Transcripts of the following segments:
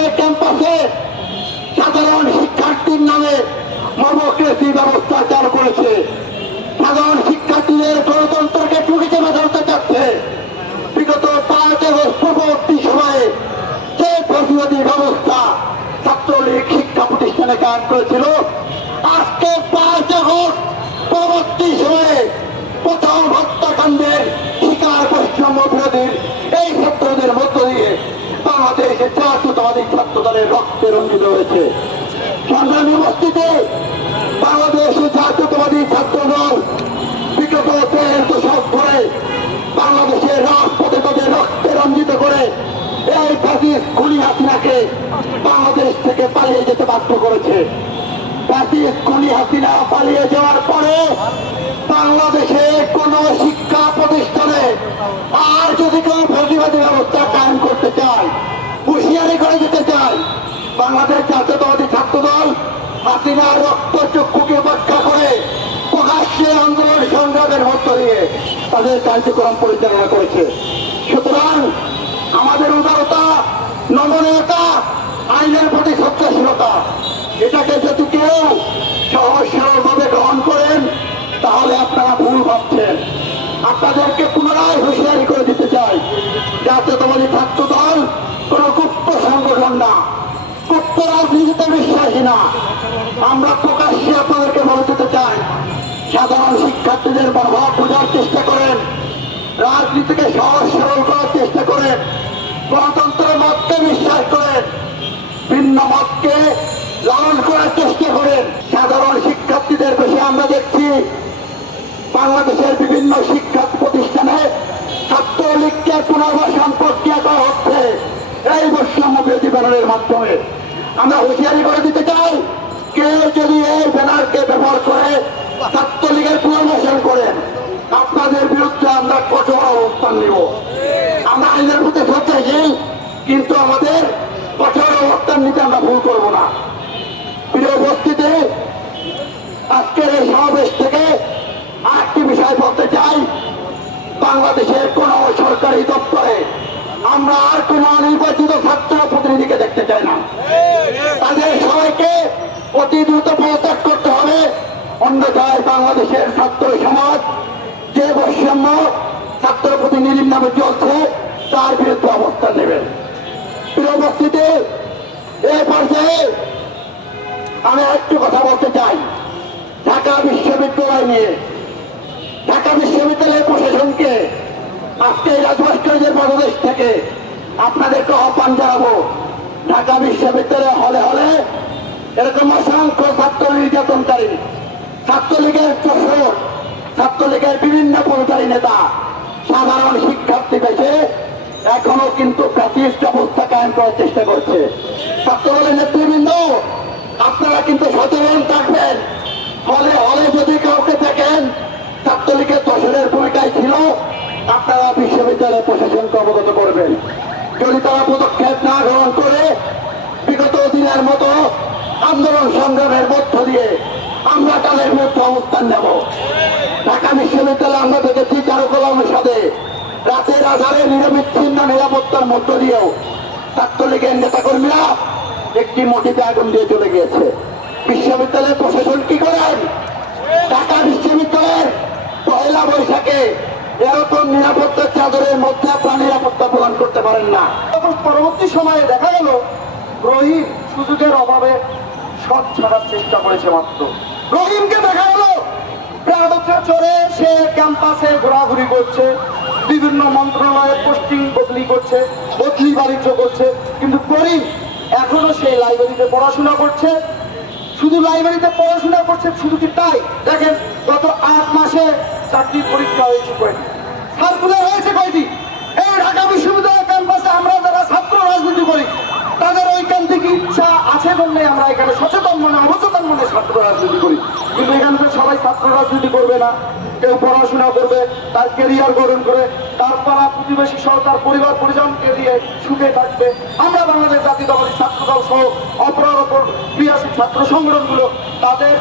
বিশ্ববিদ্যালয়ের ক্যাম্পাসে সাধারণ শিক্ষার্থীর নামে ডেমোক্রেসি ব্যবস্থা চালু করেছে। সাধারণ শিক্ষার্থীদের গণতন্ত্রকে টুকি চেপে ধরতে চাচ্ছে। বিগত 5 আগস্ট পরবর্তী সময়ে যে প্রতিবাদী ব্যবস্থা ছাত্রলীগ শিক্ষা প্রতিষ্ঠানে কাজ করেছিল, আজকে 5 আগস্ট পরবর্তী সময়ে প্রথম হত্যাকাণ্ডের শিকার বৈষম্য বিরোধীর এই ছাত্রদের মধ্য দিয়ে বাংলাদেশে জাতীয়তাবাদী ছাত্র দলের রক্তে রঞ্জিত হয়েছে। সংগ্রামী উপস্থিতি, বাংলাদেশের জাতীয়তাবাদী ছাত্র দল বিগত 1.5 দশক ধরে বাংলাদেশের রাজপথে তাদের রক্তে রঞ্জিত করে এই ফ্যাসিস্ট খুনি হাসিনাকে বাংলাদেশ থেকে পালিয়ে যেতে বাধ্য করেছে। ফ্যাসিস্ট খুনি হাসিনা পালিয়ে যাওয়ার পরে বাংলাদেশে কোন শিক্ষা প্রতিষ্ঠানে আর যদি কেউ প্রতিবাদী ব্যবস্থা কায়েম করতে চায়, হুঁশিয়ারি করে দিতে চায়, বাংলাদেশ জাতীয়তাবাদী ছাত্র দল হাসিনার রক্তচক্ষুকে ব্যাখ্যা করে প্রকাশ্যে আন্দোলন সংগ্রামের মধ্য দিয়ে তাদের কার্যক্রম পরিচালনা করেছে। সুতরাং আমাদের উদারতা, নমনীয়তা, আইনের প্রতি শ্রদ্ধাশীলতা, এটাকে যদি কেউ সহজ সরলভাবে গ্রহণ করেন তাহলে আপনারা ভুল ভাবছেন। আপনাদেরকে পুনরায় হুঁশিয়ারি করে দিতে চাই, জাতীয়তাবাদী ছাত্র দল কোন গুপ্ত সংগঠন না, গুপ্ত রাজনীতিতে বিশ্বাসী না। আমরা প্রকাশ্যে আপনাদেরকে বলে দিতে চাই, সাধারণ শিক্ষার্থীদের মনোভাব বোঝার চেষ্টা করেন, রাজনীতিকে সহজ সরল করার চেষ্টা করেন, গণতন্ত্রের মতকে বিশ্বাস করেন, ভিন্ন মতকে লালন করার চেষ্টা করেন। সাধারণ শিক্ষার্থীদের বিষয়ে আমরা দেখছি বাংলাদেশের বিভিন্ন শিক্ষা প্রতিষ্ঠানে ছাত্রলীগকে পুনর্বাসন প্রক্রিয়া করা হচ্ছে এই বৈষম্য বিরোধী ব্যানারের মাধ্যমে। আমরা হুঁশিয়ারি করে দিতে চাই, কেউ যদি এই ব্যানারকে ব্যবহার করে ছাত্রলীগের পুনর্বাসন করেন, আপনাদের বিরুদ্ধে আমরা কঠোর অবস্থান নিব। আমরা আইনের প্রতি শ্রদ্ধাশীল, কিন্তু আমাদের কঠোর অবস্থান নিতে আমরা ভুল করব না। প্রিয় উপস্থিতি, আজকের এই সমাবেশ থেকে আরেকটি বিষয় বলতে চাই, বাংলাদেশের কোন সরকারি দপ্তরে আমরা আর কোন নির্বাচিত ছাত্র প্রতিনিধিকে দেখতে চাই না। তাদের সবাইকে অতি দ্রুত পদত্যাগ করতে হবে, অন্যথায় বাংলাদেশের ছাত্র সমাজ যে বৈষম্য ছাত্র প্রতিনিধির নামে চলছে তার বিরুদ্ধে অবস্থান নেবেন। প্রিয় উপস্থিতি, এই পর্যায়ে আমি একটু কথা বলতে চাই ঢাকা বিশ্ববিদ্যালয় নিয়ে। ঢাকা বিশ্ববিদ্যালয়ের প্রশাসনকে আজকে এই রাজভাস্কর্যের বাংলাদেশ থেকে আপনাদেরকে আহ্বান জানাবো, ঢাকা বিশ্ববিদ্যালয়ে হলে হলে এরকম অসংখ্য ছাত্র নির্যাতনকারী, ছাত্রলীগের প্রশাসক, ছাত্রলীগের বিভিন্ন পদচারী নেতা, সাধারণ শিক্ষার্থী বেশে এখনো কিন্তু ফ্যাসিস্ট অবস্থা কায়েম করার চেষ্টা করছে। ছাত্রদলের নেতৃবৃন্দ, আপনারা কিন্তু সচেতন থাকবেন। হলে হলে যদি কাউকে দেখেন ছাত্রলীগের দোষরের ভূমিকায় ছিল, আপনারা বিশ্ববিদ্যালয়ের প্রশাসনকে অবগত করবেন। যদি তারা পদক্ষেপ না গ্রহণ করে বিগত দিনের মতো আন্দোলন সংগ্রামের মধ্য দিয়ে আমরা তাদের বিরুদ্ধে অবস্থান নেব। ঢাকা বিশ্ববিদ্যালয়ে আমরা দেখেছি চারুকলামের সাথে রাতের আধারে নিরবিচ্ছিন্ন নিরাপত্তার মধ্য দিয়েও ছাত্রলীগের নেতাকর্মীরা একটি মসজিদে আগুন দিয়ে চলে গিয়েছে। বিশ্ববিদ্যালয়ের প্রশাসন কি করেন? ঢাকা বিশ্ববিদ্যালয়ের পয়লা বৈশাখে এরকম নিরাপত্তার চাদরের মধ্যে আপনার নিরাপত্তা প্রদান করতে পারেন না। তখন পরবর্তী সময়ে দেখা গেল রহিম সুযোগের অভাবে সব ছাড়ার চেষ্টা করেছে। মাত্র রহিমকে দেখা গেল প্রাণবচ্ছা চড়ে সে ক্যাম্পাসে ঘোরাঘুরি করছে, বিভিন্ন মন্ত্রণালয়ে পোস্টিং বদলি করছে, বদলি বাণিজ্য করছে, কিন্তু করিম এখনো সেই লাইব্রেরিতে পড়াশোনা করছে। শুধু লাইব্রেরিতে পড়াশোনা করছে, শুধু কি তাই? দেখেন, গত 8 মাসে চাকরির পরীক্ষা হয়েছে কয়টি, সার্কুলার হয়েছে কয়টি? এই ঢাকা বিশ্ববিদ্যালয় ক্যাম্পাসে আমরা যারা ছাত্র রাজনীতি করি তাদের ওইখান থেকে ইচ্ছা আছে বললে আমরা এখানে সচেতন মনে অবচেতন মনে ছাত্র রাজনীতি করি। কিন্তু এখানে তো সবাই ছাত্র রাজনীতি করবে না, কেউ পড়াশোনা করবে, তার কেরিয়ার গঠন করে তার পাড়া প্রতিবেশী সহ তার পরিবার পরিজনকে দিয়ে সুখে থাকবে। আমরা বাংলাদেশ জাতীয়তাবাদী ছাত্র দল সহ অপর ক্রিয়াশীল ছাত্র সংগঠনগুলো তাদের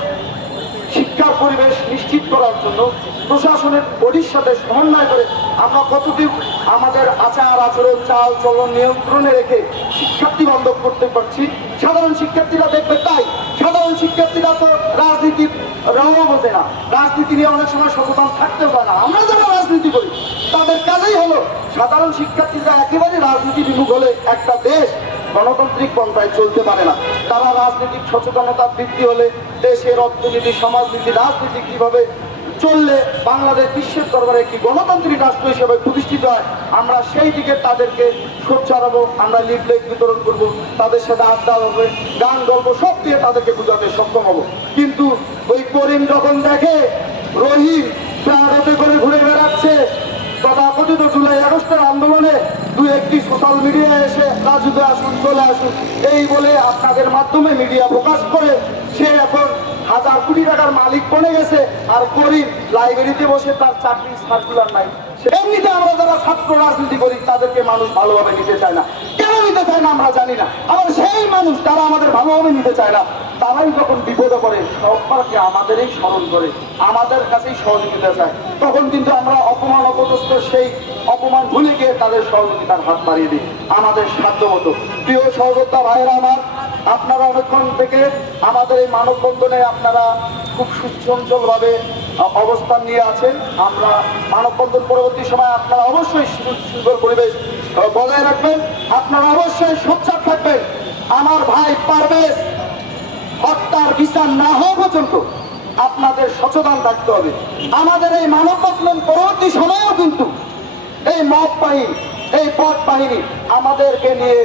শিক্ষা শৃঙ্খলার পরিবেশ নিশ্চিত করার জন্য প্রশাসনের বডির সাথে সমন্বয় করে আমরা কতটুকু আমাদের আচার আচরণ চাল চলন নিয়ন্ত্রণে রেখে শিক্ষার্থী বান্ধব করতে পারছি। সাধারণ শিক্ষার্থীরা দেখবে তাই সাধারণ শিক্ষার্থীরা তো রাজনীতির রঙও বোঝে না, রাজনীতি নিয়ে অনেক সময় সচেতন থাকতে পারে না। আমরা যারা রাজনীতি করি তাদের কাজেই হলো সাধারণ শিক্ষার্থীরা একেবারে রাজনীতি বিমুখ হলে একটা দেশ গণতান্ত্রিক পন্থায় চলতে পারে না। তারা রাজনৈতিক সচেতনতা বৃদ্ধি হলে দেশের অর্থনীতি সমাজনীতি রাজনীতি কিভাবে চললে বাংলাদেশ বিশ্বের দরবারে একটি গণতান্ত্রিক রাষ্ট্র হিসেবে প্রতিষ্ঠিত হয়, আমরা সেই দিকে তাদেরকে সোচ্চারাবো। আমরা লিফলেট বিতরণ করব, তাদের সাথে আড্ডা হবে, গান গল্প সব দিয়ে তাদেরকে বোঝাতে সক্ষম হব। কিন্তু ওই করিম যখন দেখে রহিম প্রাণতে করে ঘুরে বেড়াচ্ছে তথাকথিত জুলাই আগস্টের আন্দোলনে দু একটি সোশ্যাল মিডিয়ায় এসে রাজুতে আসুন চলে আসুন এই বলে আপনাদের মাধ্যমে মিডিয়া প্রকাশ করে সে এখন হাজার কোটি টাকার মালিক বনে গেছে, আর করিম লাইব্রেরিতে বসে তার চাকরির সার্কুলার নাই। এমনিতে আমরা যারা ছাত্র রাজনীতি করি তাদেরকে মানুষ ভালোভাবে নিতে চায় না। কেন নিতে চায় না আমরা জানি না। আবার সেই মানুষ যারা আমাদের ভালোভাবে নিতে চায় না তারাই যখন বিপদে পড়ে সবকে আমাদেরই স্মরণ করে, আমাদের কাছেই সহযোগিতা চায়, তখন কিন্তু আমরা অপমান অপদস্থ সেই অপমান ভুলে গিয়ে তাদের সহযোগিতার হাত বাড়িয়ে দিই আমাদের সাধ্য মতো। প্রিয় সহযোদ্ধা ভাইয়েরা আমার, আপনারা অনেকক্ষণ থেকে আমাদের এই মানববন্ধনে আপনারা খুব সুশৃঙ্খলভাবে অবস্থান নিয়ে আছেন। আমরা মানববন্ধন পরবর্তী সময় আপনারা অবশ্যই সুশৃঙ্খল পরিবেশ বজায় রাখবেন, আপনারা অবশ্যই সোচ্চার থাকবেন। আমার ভাই পারভেজ হত্যার বিচার না হওয়া পর্যন্ত আপনাদের সচেতন থাকতে হবে। আমাদের এই মানববন্ধন পরবর্তী সময়েও কিন্তু এই মব বাহিনী এই পথ বাহিনী আমাদেরকে নিয়ে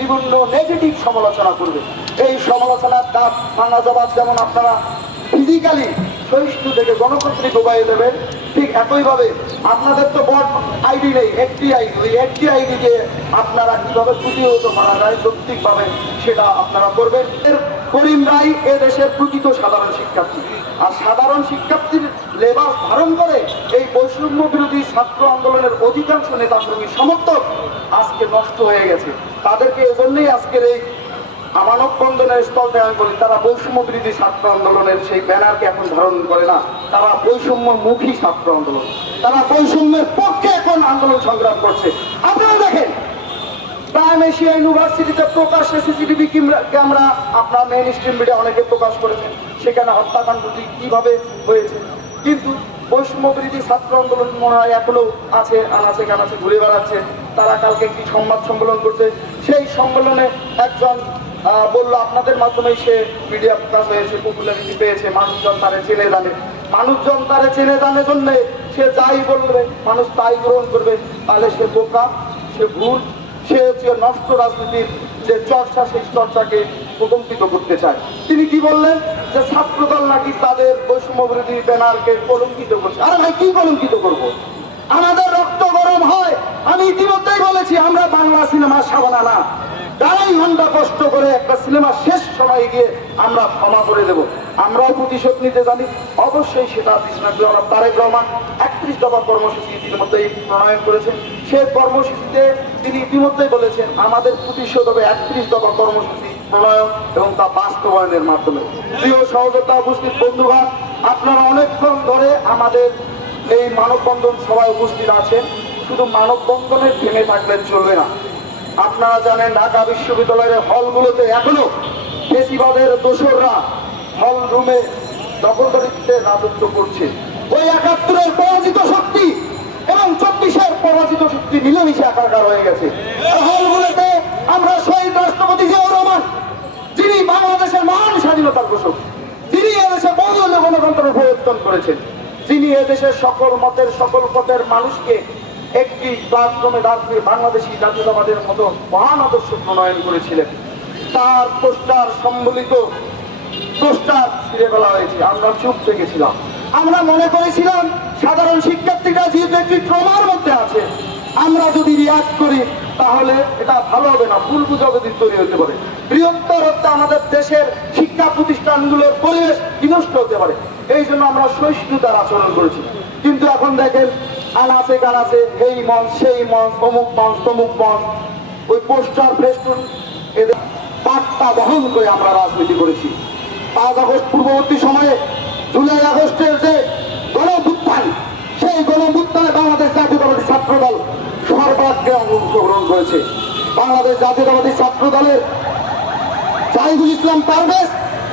বিভিন্ন নেগেটিভ সমালোচনা করবে। এই সমালোচনার দাঁত ভাঙা জবাব যেমন আপনারা ফিজিক্যালি সহিষ্ণু থেকে গণতান্ত্রিক উপায়ে দেবেন, ঠিক একইভাবে আপনাদের তো বট আইডি নেই, একটি আইডি, ওই একটি আইডি দিয়ে আপনারা কিভাবে প্রতিহত করা যায় যৌক্তিকভাবে সেটা আপনারা করবেন। করিম রায় এ দেশের প্রকৃত সাধারণ শিক্ষার্থী, আর সাধারণ শিক্ষার্থীর লেবাস ধারণ করে এই বৈষম্য বিরোধী ছাত্র আন্দোলনের অধিকাংশ নেতা কর্মী সমর্থক আজকে নষ্ট হয়ে গেছে। তাদেরকে এজন্যই আজকের এই মানববন্ধনের স্থল থেকে আমি বলি তারা বৈষম্য বিরোধী ছাত্র আন্দোলনের সেই ব্যানারকে এখন ধারণ করে না, তারা বৈষম্যমুখী ছাত্র আন্দোলন, তারা বৈষম্যের পক্ষে এখন আন্দোলন সংগ্রাম করছে। আপনারা দেখেন প্রাইম এশিয়া ইউনিভার্সিটিতে প্রকাশ্যে সিসিটিভি ক্যামেরা আপনার মেইন স্ট্রিম মিডিয়া অনেকে প্রকাশ করেছেন, সেখানে হত্যাকাণ্ডটি কিভাবে হয়েছে। কিন্তু বৈষম্য বিরোধী ছাত্র আন্দোলন মনে হয় এখনো আছে, আনাচে কানাচে ঘুরে বেড়াচ্ছে। তারা কালকে একটি সংবাদ সম্মেলন করছে, সেই সম্মেলনে একজন বললো আপনাদের মাধ্যমেই সে মিডিয়া প্রকাশ হয়েছে, পপুলারিটি পেয়েছে, মানুষজন তারে চেনে জানে, মানুষজন তারে চেনে জানে জন্যে সে যাই বলবে মানুষ তাই গ্রহণ করবে। তাহলে সে বোকা, সে ভুল, সে হচ্ছে নষ্ট রাজনীতির যে চর্চা সেই চর্চাকে প্রকম্পিত করতে চায়। তিনি কি বললেন যে ছাত্রদল নাকি তাদের বৈষম্য বিরোধী ব্যানারকে কলঙ্কিত করছে। আরে ভাই কি কলঙ্কিত করব? আমাদের রক্ত গরম হয়। আমি ইতিমধ্যেই বলেছি আমরা বাংলা সিনেমা সাবানা না, 2.5 ঘন্টা কষ্ট করে একটা সিনেমা শেষ সময়ে গিয়ে আমরা ক্ষমা করে দেব। আমরাও প্রতিশোধ নিতে জানি, অবশ্যই সেটা তারেক রহমান 31 দফা কর্মসূচি ইতিমধ্যেই প্রণয়ন করেছেন। সেই কর্মসূচিতে তিনি ইতিমধ্যেই বলেছেন আমাদের প্রতিশোধ হবে 31 দফা কর্মসূচি প্রণয়ন এবং তা বাস্তবায়নের মাধ্যমে। প্রিয় সহযোদ্ধা উপস্থিত বন্ধুগণ, আপনারা অনেকক্ষণ ধরে আমাদের এই মানববন্ধন সভায় উপস্থিত আছেন। শুধু মানববন্ধনে থেমে থাকলে চলবে না। আপনারা জানেন ঢাকা বিশ্ববিদ্যালয়ের হলগুলোতে এখনো ফেসিবাদের দোসররা হল রুমে দখলদারিত্বে রাজত্ব করছে। ওই 71-এর পরাজিত শক্তি এবং 24-এর পরাজিত শক্তি মিলেমিশে একাকার হয়ে গেছে। হলগুলোতে আমরা শহীদ রাষ্ট্রপতি জিয়াউর রহমান, যিনি বাংলাদেশের মহান স্বাধীনতার ঘোষক, যিনি এদেশে বহুদলীয় গণতন্ত্রের প্রবর্তন করেছেন, যিনি এদেশের সকল মতের সকল পথের মানুষকে একটি প্ল্যাটফর্মে দাঁড় করে বাংলাদেশি জাতীয়তাবাদের মতো মহান আদর্শ প্রণয়ন করেছিলেন, তার পোস্টার সম্বলিত পোস্টার ছিঁড়ে ফেলা হয়েছে। আমরা চুপ থেকেছিলাম। আমরা মনে করেছিলাম সাধারণ শিক্ষার্থীরা যেহেতু একটি ট্রমার মধ্যে আছে, আমরা যদি রিয়াক্ট করি তাহলে এটা ভালো হবে না, ভুল বুঝাবুঝি তৈরি হতে পারে, বৃহত্তর হতে আমাদের দেশের শিক্ষা প্রতিষ্ঠানগুলোর পরিবেশ বিনষ্ট হতে পারে। এই জন্য আমরা সহিষ্ণুতার আচরণ করেছি। কিন্তু এখন দেখেন আনাচে কানাচে এই মঞ্চ সেই মঞ্চ, অমুক মঞ্চ তমুক মঞ্চ, ওই পোস্টার ফেস্টুন এদের বার্তা বহন করে আমরা রাজনীতি করেছি। 5 আগস্ট পূর্ববর্তী সময়ে জুলাই আগস্টের যে গণঅভ্যুত্থান, সেই গণঅভ্যুত্থানে বাংলাদেশ জাতীয়তাবাদী ছাত্র দল সর্বাগ্রে অংশগ্রহণ করেছে। বাংলাদেশ জাতীয়তাবাদী ছাত্র দলের জাহিদুল ইসলাম পারভেজ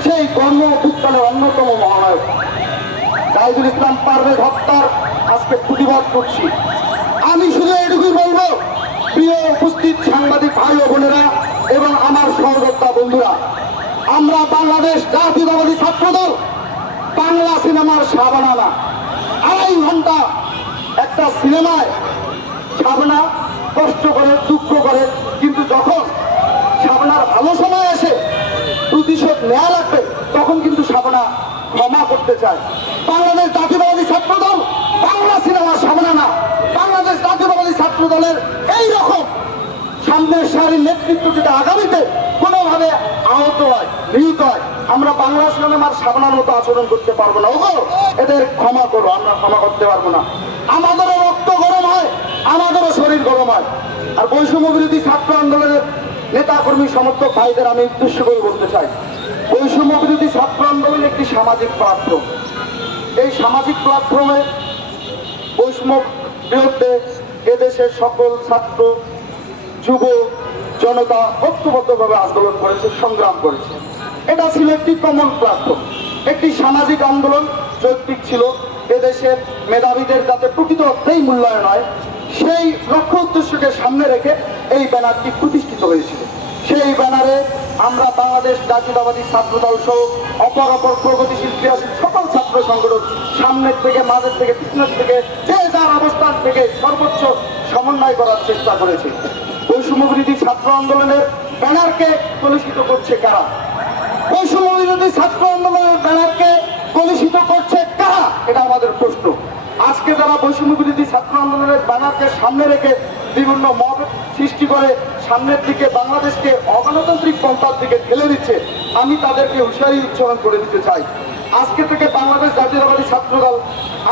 সেই গণঅভ্যুত্থানের অন্যতম মহানায়ক। জাহিদুল ইসলাম পারভেজ হত্যার আজকে প্রতিবাদ করছি। আমি শুধু এটুকুই বলবো, প্রিয় উপস্থিত সাংবাদিক ভাই ও বোনেরা এবং আমার সহযোদ্ধা বন্ধুরা, আমরা বাংলাদেশ জাতীয়তাবাদী ছাত্র দল বাংলা সিনেমার শাবানা না। 2.5 ঘন্টা একটা সিনেমায় শাবানা কষ্ট করে, দুঃখ করে, কিন্তু যখন শাবানার ভালো সময় আসে, প্রতিশোধ নেওয়া লাগবে, তখন কিন্তু শাবানা ক্ষমা করতে চায়। বাংলাদেশ জাতীয়তাবাদী ছাত্র দল বাংলা সিনেমার শাবানা না। বাংলাদেশ জাতীয়তাবাদী ছাত্র দলের এই রকম সামনের সারির নেতৃত্ব যদি আগামীতে কোনোভাবে আহত হয়, নিহত হয়, আমরা বাংলা সিনেমার শাবানার মতো আচরণ করতে পারবো না। ওগো, এদের ক্ষমা করো, আমরা ক্ষমা করতে পারবো না। আমাদেরও রক্ত গরম হয়, আমাদেরও শরীর গরম হয়। আর বৈষম্য বিরোধী ছাত্র আন্দোলনের নেতা কর্মী সমর্থক ভাইদের আমি উদ্দেশ্য করে বলতে চাই, বৈষম্য বিরোধী ছাত্র আন্দোলন একটি সামাজিক প্ল্যাটফর্ম। এই সামাজিক প্ল্যাটফর্মে বৈষম্য বিরুদ্ধে এদেশের সকল ছাত্র, যুব জনতা ঐক্যবদ্ধভাবে আন্দোলন করেছে, সংগ্রাম করেছে। এটা ছিল একটি কমন প্ল্যাটফর্ম, একটি সামাজিক আন্দোলন যৌক্তিক ছিল। এদেশের মেধাবীদের যাতে প্রকৃত অর্থেই মূল্যায়ন হয়, সেই লক্ষ্য উদ্দেশ্যকে সামনে রেখে এই ব্যানারটি প্রতিষ্ঠিত হয়েছিল। সেই ব্যানারে আমরা বাংলাদেশ জাতীয়তাবাদী ছাত্র দল সহ অপর প্রগতিশীল ক্রিয়াশীল সকল ছাত্র সংগঠন সামনের থেকে, মাঝের থেকে, পিছনের থেকে, যে যার অবস্থান থেকে সর্বোচ্চ সমন্বয় করার চেষ্টা করেছে। বৈষম্য বিরোধী ছাত্র আন্দোলনের ব্যানারকে কলুষিত করছে কারা? বৈষম্য বিরোধী ছাত্র আন্দোলনের ব্যানারকে কলুষিত করছে কারা? এটা আমাদের প্রশ্ন। আজকে যারা বৈষম্য বিরোধী ছাত্র আন্দোলনের ব্যানারকে সামনে রেখে বিভিন্ন মত সৃষ্টি করে সামনের দিকে বাংলাদেশকে অগণতান্ত্রিক পন্থার দিকে ঠেলে দিচ্ছে, আমি তাদেরকে হুঁশিয়ারি উচ্চারণ করে দিতে চাই। আজকে থেকে বাংলাদেশ জাতীয়তাবাদী ছাত্র দল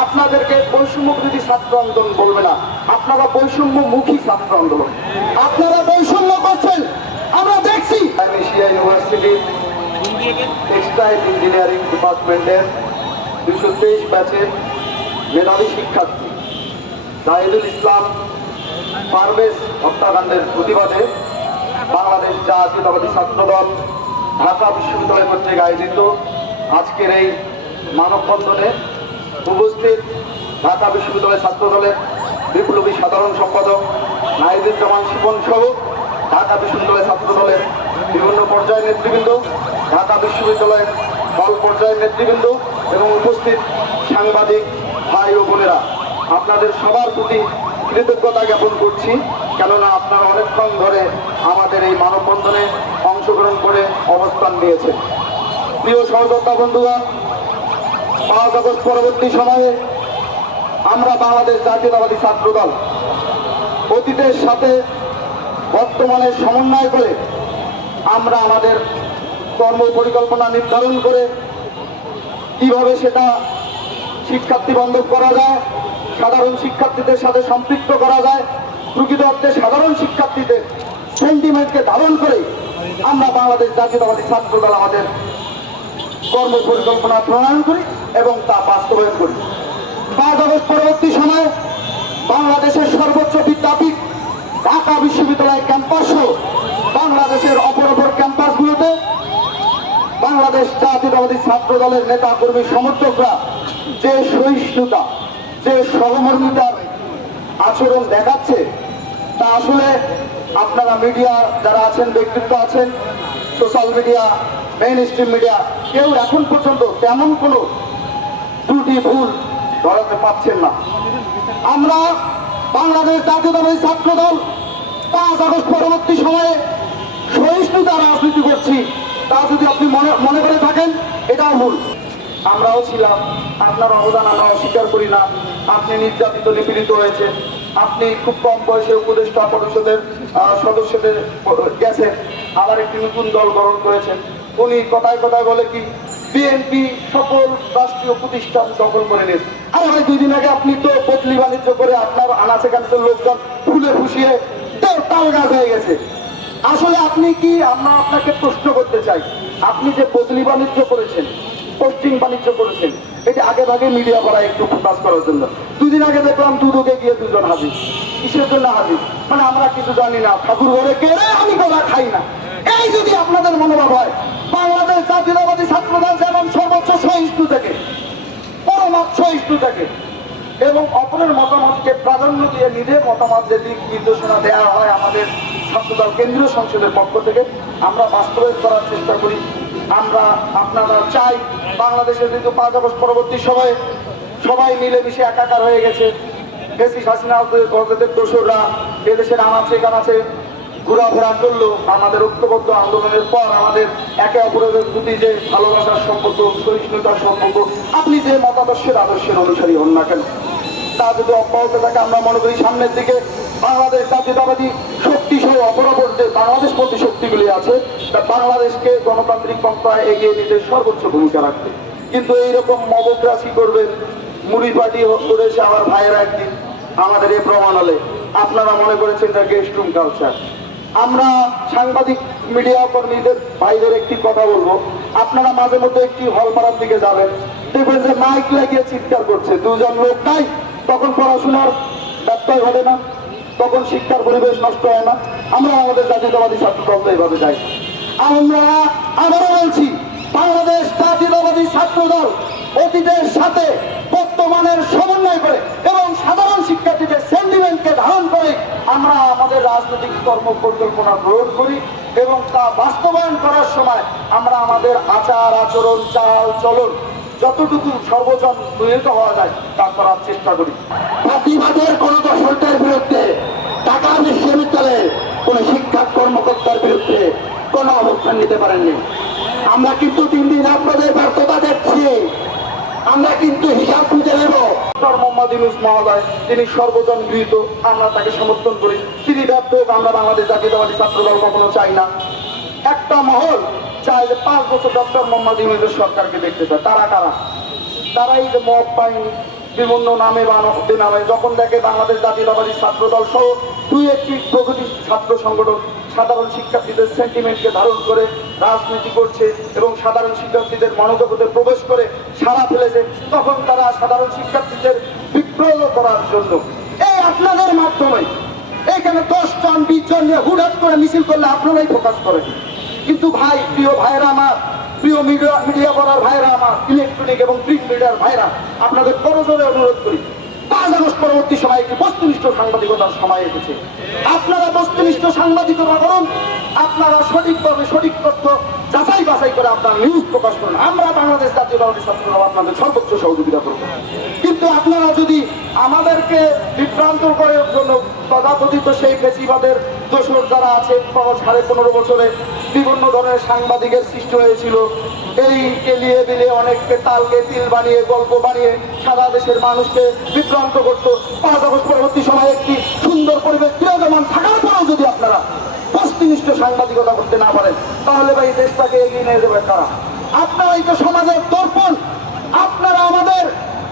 আপনাদেরকে বৈষম্য বিরোধী ছাত্র আন্দোলন বলবে না, আপনারা বৈষম্যমুখী ছাত্র আন্দোলন। আপনারা বৈষম্য করছেন, আমরা দেখছি। এশিয়া ইউনিভার্সিটি টেক্সটাইল ইঞ্জিনিয়ারিং ডিপার্টমেন্টের 223 ব্যাচের মেধাবী শিক্ষার্থী জাহিদুল ইসলাম পারভেজ হত্যাকাণ্ডের প্রতিবাদে বাংলাদেশ জাতীয়তাবাদী ছাত্র দল ঢাকা বিশ্ববিদ্যালয় কর্তৃক আয়োজিত আজকের এই মানববন্ধনে উপস্থিত ঢাকা বিশ্ববিদ্যালয় ছাত্র দলের বিপ্লবী সাধারণ সম্পাদক নাহিদুজ্জামান শিপন সহ ঢাকা বিশ্ববিদ্যালয় ছাত্র দলের বিভিন্ন পর্যায়ের নেতৃবৃন্দ, ঢাকা বিশ্ববিদ্যালয়ের দল পর্যায়ের নেতৃবৃন্দ এবং উপস্থিত সাংবাদিক ভাই ও বোনেরা, আপনাদের সবার প্রতি কৃতজ্ঞতা জ্ঞাপন করছি, কেননা আপনারা অনেকক্ষণ ধরে আমাদের এই মানববন্ধনে অংশগ্রহণ করে অবস্থান নিয়েছেন। প্রিয় সহযোদ্ধা বন্ধুগণ, 5 আগস্ট পরবর্তী সময়ে আমরা বাংলাদেশ জাতীয়তাবাদী ছাত্র দল অতীতের সাথে বর্তমানে সমন্বয় করে আমরা আমাদের কর্ম পরিকল্পনা নির্ধারণ করে কিভাবে সেটা শিক্ষার্থী বান্ধব করা যায়, সাধারণ শিক্ষার্থীদের সাথে সম্পৃক্ত করা যায়, প্রকৃত অর্থে সাধারণ শিক্ষার্থীদের সেন্টিমেন্টকে ধারণ করে আমরা বাংলাদেশ জাতীয়তাবাদী ছাত্র দল আমাদের কর্ম পরিকল্পনা প্রণয়ন করি এবং তা বাস্তবায়ন করি। 5 আগস্ট পরবর্তী সময়ে বাংলাদেশের সর্বোচ্চ বিদ্যাপীঠ ঢাকা বিশ্ববিদ্যালয় ক্যাম্পাস সহ বাংলাদেশের অপর ক্যাম্পাসগুলোতে বাংলাদেশ জাতীয়তাবাদী ছাত্র দলের নেতা কর্মী সমর্থকরা যে সহিষ্ণুতা, যে সহমর্মিতার আচরণ দেখাচ্ছে, তা আসলে আপনারা মিডিয়া যারা আছেন, ব্যক্তিত্ব আছেন, social media, main stream media, কেউ এখন পর্যন্ত তেমন কোনো ত্রুটি ভুল ধরাতে পারছেন না। আমরা বাংলাদেশ জাতীয়তাবাদী ছাত্র দল 5 আগস্ট পরবর্তী সময়ে সহিষ্ণুতা রাজনীতি করছি, তা যদি আপনি মনে করে থাকেন, এটাও ভুল। আমরাও ছিলাম, আপনার অবদান আমরা অস্বীকার করি না। আপনি নির্যাতিত, নিপীড়িত হয়েছে, আপনি খুব কম বয়সে উপদেষ্টা পরিষদের সদস্যদের গেছেন, আবার একটি নতুন দল গঠন করেছেন। উনি কথায় কথায় বলে কি বিএনপি সকল রাষ্ট্রীয় প্রতিষ্ঠান দখল করে নিয়েছে। আরে ভাই, 2 দিন আগে আপনি তো বদলি বাণিজ্য করে আপনার আনাচে কানাচে লোকজন ফুলে ফুসিয়ে তাল গাছ হয়ে গেছে। আসলে আপনি কি, আমরা আপনাকে প্রশ্ন করতে চাই, আপনি যে বদলি বাণিজ্য করেছেন, পোস্টিং বাণিজ্য করেছেন, এটি আগে ভাগে মিডিয়া করা একটু ফোকাস করার জন্য। দুদিন আগে দেখলাম দুদকে গিয়ে দুজন হাজির। কিসের জন্য হাজির? মানে আমরা কিছু জানি না, ঠাকুর ঘরে কে রে, আমি গোলা খাই না। এই যদি আপনাদের মনোভাব হয়, বাংলাদেশ জাতীয়তাবাদী ছাত্রদল যেমন সর্বোচ্চ সহিষ্ণু থেকে, পরমাৎ সহিষ্ণু থেকে এবং অপরের মতামতকে প্রাধান্য দিয়ে নিজের মতামত যে দিক নির্দেশনা দেওয়া হয় আমাদের ছাত্রদল কেন্দ্রীয় সংসদের পক্ষ থেকে, আমরা বাস্তবায়ন করার চেষ্টা করি। আমরা আপনারা চাই বাংলাদেশের যেহেতু 5 আগস্ট পরবর্তী সময়ে সবাই মিলেমিশে একাকার হয়ে গেছে, ফ্যাসিস্ট হাসিনা ওদের দোসররা এদেশের আনাচে কানাচে ঘোরাফেরা করলো। আমাদের ঐক্যবদ্ধ আন্দোলনের পর আমাদের একে অপরের প্রতি যে ভালোবাসার সম্পর্ক, সহিষ্ণুতার সম্পর্ক, আপনি যে আদর্শের অনুসারী হন না কেন, তা যদি অব্যাহত থাকে, আমরা মনে করি সামনের দিকে বাংলাদেশ জাতীয়তাবাদী শক্তি সহ অপরাপর যে বাংলাদেশ প্রতি শক্তিগুলি আছে, তা বাংলাদেশকে গণতান্ত্রিক পন্থায় এগিয়ে নিতে সর্বোচ্চ ভূমিকা রাখবে। কিন্তু এইরকম মবক্রাসি করবেন, মুড়ি পার্টি করেছে আমার ভাইয়েরা একদিন আমাদের এ প্রমাণ হলে আপনারা মনে করেছেন এটা গেস্ট রুম কালচার। আমরা সাংবাদিক মিডিয়া কর্মীদের ভাইদের একটি কথা বলবো, আপনারা মাঝে মধ্যে একটি হলপাড়ার দিকে যাবেন, দেখবেন যে মাইক লাগিয়ে চিৎকার করছে, দুজন লোক নাই, তখন পড়াশোনার ব্যত্যয় ঘটে না, তখন শিক্ষার পরিবেশ নষ্ট হয় না। আমরা আমাদের জাতীয়তাবাদী ছাত্রদল এইভাবে যাই। আমরা আবারও বলছি, বাংলাদেশ জাতীয়তাবাদী ছাত্রদল অতীতের সাথে বর্তমানের সমন্বয় করে এবং সাধারণ শিক্ষার্থীদের সেন্টিমেন্টকে ধারণ করে আমরা আমাদের রাজনৈতিক কর্ম পরিকল্পনা গ্রহণ করি এবং তা বাস্তবায়ন করার সময় আমরা আমাদের আচার আচরণ, চাল চলন যতটুকু সর্বজন গৃহীত হওয়া যায় তা করার চেষ্টা করি। ফাঁসিবাদের কোন দশটার বিরুদ্ধে, ঢাকা বিশ্ববিদ্যালয়ের কোন শিক্ষা কর্মকর্তার বিরুদ্ধে কোন অবস্থান নিতে পারেননি। আমরা কিন্তু 3 দিন আপনাদের ব্যর্থতা দেখছি, আমরা কিন্তু হিসাব খুঁজে নেব। ডক্টর মোহাম্মদ ইউনূস মহোদয় তিনি সর্বজন গৃহীত, আমরা তাকে সমর্থন করি। তিনি ব্যর্থ হোক, আমরা বাংলাদেশ জাতীয়তাবাদী ছাত্রদল কখনো চাই না। একটা মহল চায় যে 5 বছর ডক্টর মোহাম্মদ ইউনূসের সরকারকে দেখতে চায়। তারা কারা? তারাই যে মব বাহিনী বিভিন্ন নামে নামে যখন দেখে বাংলাদেশ জাতীয়তাবাদী ছাত্রদল সহ 2-1টি প্রগতি ছাত্র সংগঠন সাধারণ শিক্ষার্থীদের সেন্টিমেন্টকে ধারণ করে রাজনীতি করছে এবং সাধারণ শিক্ষার্থীদের মনোজগতে প্রবেশ করে সাড়া ফেলেছে, তখন তারা সাধারণ শিক্ষার্থীদের বিদ্রোহ করার জন্য এই আপনাদের মাধ্যমে এখানে 10 জন 20 জন নিয়ে হুটহাট করে মিছিল করলে আপনারাই ফোকাস করেন। কিন্তু ভাই, প্রিয় ভাইরা আমার, প্রিয় মিডিয়া করার ভাইরা আমার, ইলেকট্রনিক এবং প্রিন্ট মিডিয়ার ভাইরা, আপনাদের করজোরে অনুরোধ করি, 5 আগস্ট পরবর্তী সময় একটি বস্তুনিষ্ঠ সাংবাদিকতার সময় এসেছে। আপনারা বস্তুনিষ্ঠ সাংবাদিকতা করুন, আপনারা সঠিকভাবে সঠিক তথ্য যাচাই বাছাই করে আপনারা নিউজ প্রকাশ করুন। আমরা বাংলাদেশ জাতীয়তাবাদী ছাত্রদল আপনাদের সর্বোচ্চ সহযোগিতা করব। কিন্তু আপনারা যদি আমাদেরকে বিভ্রান্ত করার জন্য তথাকথিত সেই ফেসিবাদের দোসর যারা আছে, 15.5 বছরে বিভিন্ন ধরনের সাংবাদিকের সৃষ্টি হয়েছিল, এই কেলিয়ে বিলিয়ে অনেককে তালকে তিল বানিয়ে গল্প বানিয়ে সারা দেশের মানুষকে বিভ্রান্ত করতো। 5 আগস্ট পরবর্তী সময়ে একটি সুন্দর পরিবেশ বিরাজমান থাকার পরেও যদি আপনারা বস্তুনিষ্ঠ সাংবাদিকতা করতে না পারেন, তাহলে ভাই দেশটাকে এগিয়ে নিয়ে যাবে কারা? আপনারাই তো সমাজের দর্পণ। আপনারা আমাদের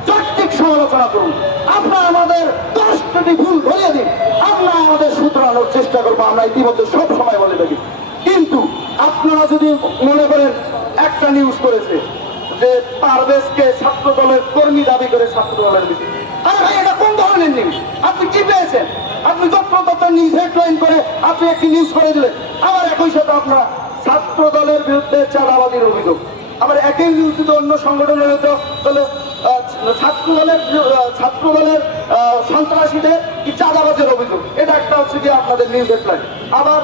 চারটিক সমালোচনা করুন, আপনারা আমাদের 10টি ভুল ধরিয়ে দিন, আমরা আমাদের শুধরানোর চেষ্টা করবো। আমরা ইতিমধ্যে সব সময় বলে থাকি। কিন্তু আপনারা যদি মনে করেন একটা নিউজ করেছে যে পারভেজকে ছাত্র দলের কর্মী দাবি করে ছাত্র দলের বিরুদ্ধে, আরে ভাই এটা কোন ধরনের নিউজ? আপনি কি পেয়েছেন? আপনি যত্র নিউজ হেডলাইন করে আপনি একটি নিউজ করে দিলেন, আবার একই সাথে আপনারা ছাত্র দলের বিরুদ্ধে চাঁদাবাজির অভিযোগ, আবার একই নিউজ যদি অন্য সংগঠনের হতো তাহলে ছাত্র দলের সন্ত্রাসীদের কি চাঁদাবাজির অভিযোগ, এটা একটা হচ্ছে কি আপনাদের নিউজ হেডলাইন। আবার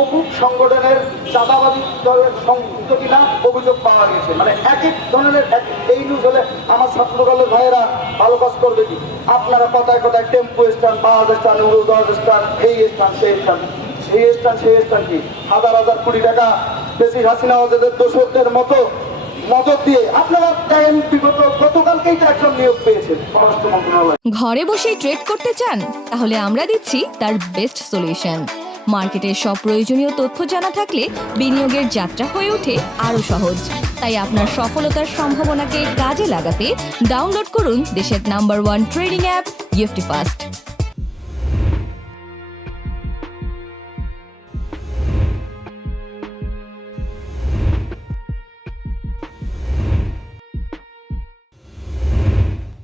অমুক সংগঠনের চাঁদাবাজি দলের সংযুক্ত কিনা অভিযোগ পাওয়া গেছে। মানে এক এক ধরনের এই নিউজ হলে আমার ছাত্র দলের ভাইয়েরা ভালো কাজ করবে কি? আপনারা কথায় কথায় টেম্পো স্ট্যান্ড, বাস স্ট্যান্ড, উড়োজাহাজ স্ট্যান্ড, এই স্ট্যান্ড সেই স্ট্যান্ড, সেই স্ট্যান্ড কি হাজার হাজার কোটি টাকা ফ্যাসিস্ট হাসিনা ওদের দোসরদের মতো মদত দিয়ে আপনারা দেখেন বিগত গতকালকেই তো একজন নিয়োগ পেয়েছেন স্বরাষ্ট্র মন্ত্রণালয়। ঘরে বসেই ট্রেড করতে চান? তাহলে আমরা দিচ্ছি তার বেস্ট সলিউশন। মার্কেটের সব প্রয়োজনীয় তথ্য জানা থাকলে বিনিয়োগের যাত্রা হয়ে ওঠে আরও সহজ। তাই আপনার সফলতার সম্ভাবনাকে কাজে লাগাতে ডাউনলোড করুন দেশের নাম্বার 1 ট্রেডিং অ্যাপ গিফটি ফাস্ট।